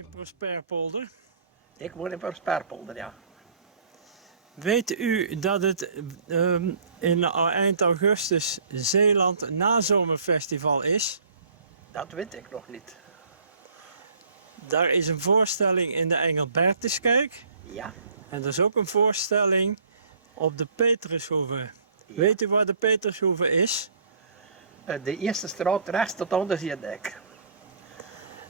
in Prosperpolder? Ik woon in Prosperpolder, ja. Weet u dat het in eind augustus Zeeland Nazomerfestival is? Dat weet ik nog niet. Daar is een voorstelling in de Engelbertuskerk. Ja, En er is ook een voorstelling op de Petrushoeve. Ja. Weet u waar de Petrushoeve is? de eerste straat rechts tot aan de Zeedijk.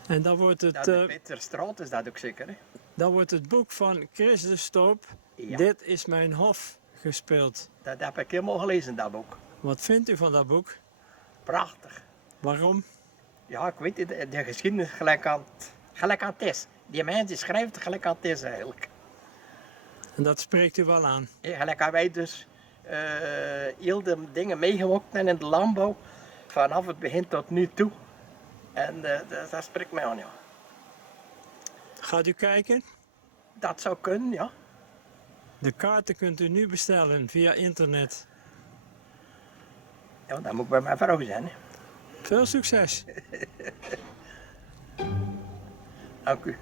En dan wordt Ja, het, de Peterstraat is dat ook zeker, hè? dan wordt het boek van Chris de Stoop, Ja. Dit is mijn hof, gespeeld. Dat heb ik helemaal gelezen, dat boek. Wat vindt u van dat boek? Prachtig. Waarom? Ja, ik weet het, de geschiedenis gelijk aan het is. Die mens die schrijft gelijk aan het is eigenlijk. En dat spreekt u wel aan. Gelijk aan wij dus heel de dingen meegemaakt hebben in de landbouw. Vanaf het begin tot nu toe. En dat spreekt mij aan, ja. Gaat u kijken? Dat zou kunnen, ja. De kaarten kunt u nu bestellen via internet. Ja, dat moet bij mijn vrouw zijn, hè. Veel succes! Dank u.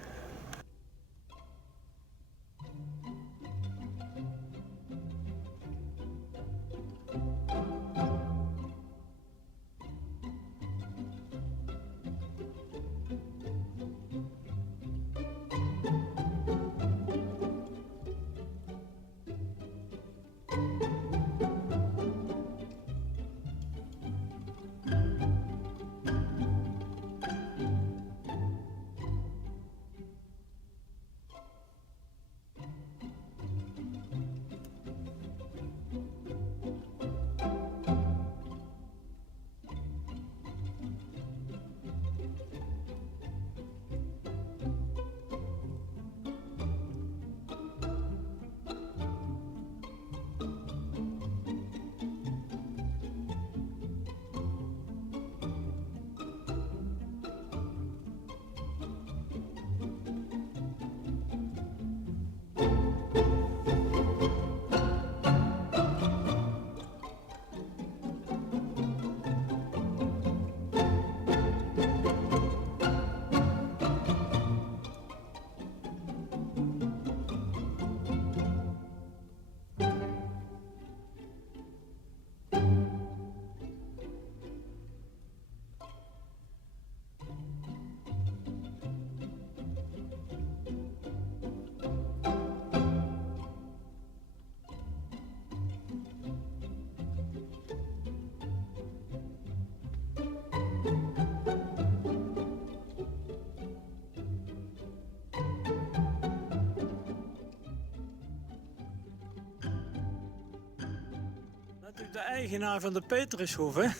Bent u de eigenaar van de Petrushoeve?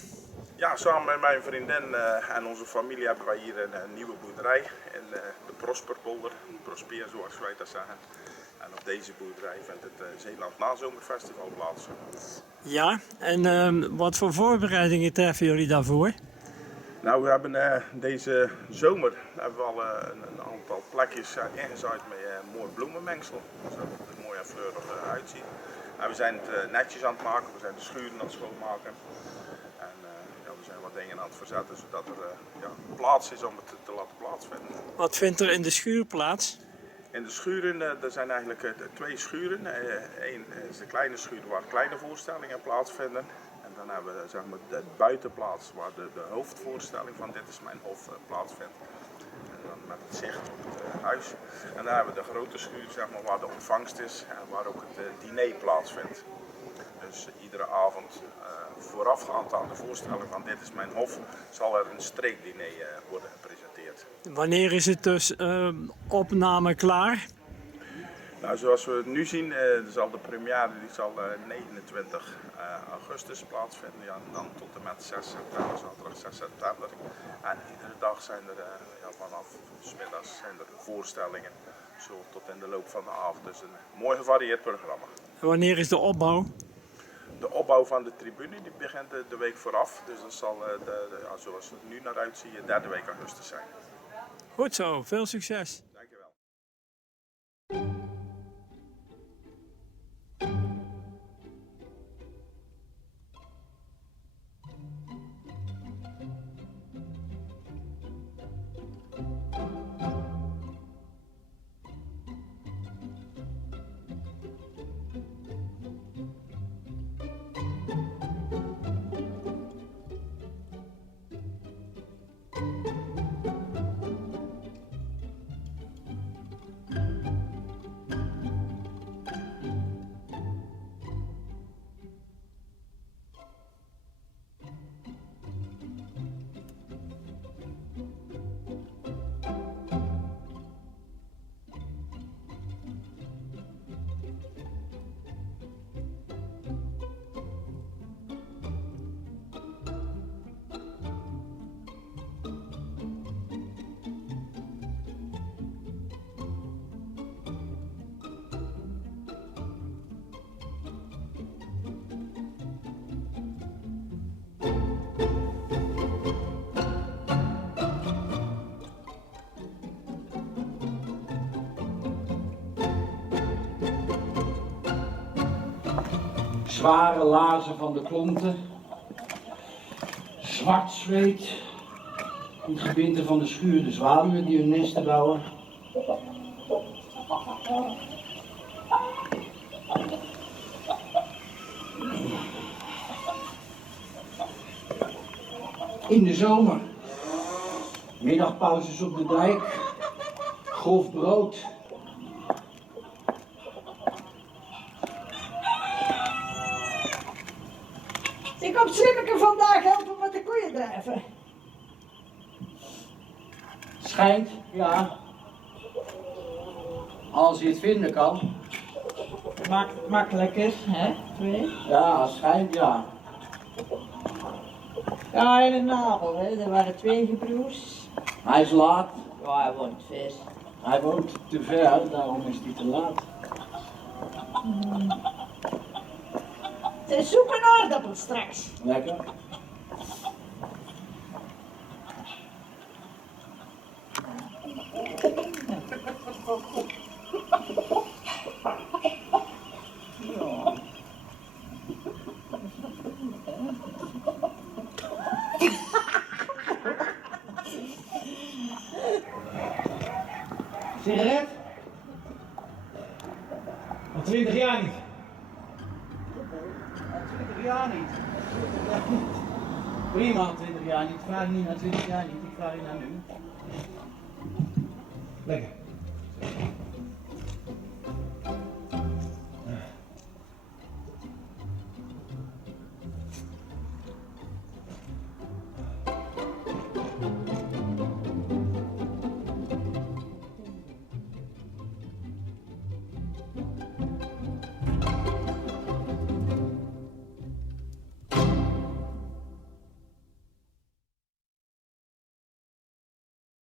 Ja, samen met mijn vriendin en onze familie hebben wij hier een nieuwe boerderij in de Prosperpolder, Prosper zoals wij dat zeggen. En op deze boerderij vindt het Zeeland Nazomerfestival plaats. Ja, en wat voor voorbereidingen treffen jullie daarvoor? Nou, we hebben deze zomer hebben we al een aantal plekjes ingezaaid met mooi bloemenmengsel, zodat het er mooi en fleurig uitziet. En we zijn het netjes aan het maken, we zijn de schuren aan het schoonmaken. En we zijn wat dingen aan het verzetten, zodat er plaats is om het te laten plaatsvinden. Wat vindt er in de schuur plaats? In de schuren, er zijn eigenlijk twee schuren. Eén is de kleine schuur waar kleine voorstellingen plaatsvinden. En dan hebben we zeg maar, de buitenplaats waar de hoofdvoorstelling van Dit is mijn hof plaatsvindt. En dan met het zicht op het huis. En dan hebben we de grote schuur zeg maar, waar de ontvangst is en waar ook het diner plaatsvindt. Dus iedere avond voorafgaand aan de voorstelling van Dit is mijn hof zal er een streekdiner worden gepresenteerd. Wanneer is het dus opname klaar? Nou, zoals we het nu zien, zal de première die zal 29 augustus plaatsvinden. Ja, en dan tot en met 6 september, zaterdag 6 september. En iedere dag zijn er vanaf 's middags zijn er voorstellingen, zo tot in de loop van de avond. Dus een mooi gevarieerd programma. Wanneer is de opbouw? De opbouw van de tribune die begint de week vooraf. Dus dat zal, zoals het nu naar uitziet, de derde week augustus zijn. Goed zo, veel succes! Dankjewel. zware laarzen van de klonten, zwart zweet, in het gebinte van de schuur de zwaluwen die hun nesten bouwen. In de zomer, middagpauzes op de dijk, grof brood. Ik kom Slimmeke vandaag helpen met de koeien drijven. Schijnt, ja. Als je het vinden kan. Makkelijker, hè? 2. Ja, schijnt, ja. Ja, en een nabel, hè? Er waren 2 gebroers. Hij is laat. Ja, hij woont ver. Hij woont te ver, daarom is hij te laat. Ze zoeken aardappel straks. Lekker. Sigaret? Al 20 jaar niet. Al 20 jaar niet. Prima, al 20 jaar niet. Ik vraag niet naar 20 jaar niet. Ik vraag je naar nu. Lekker.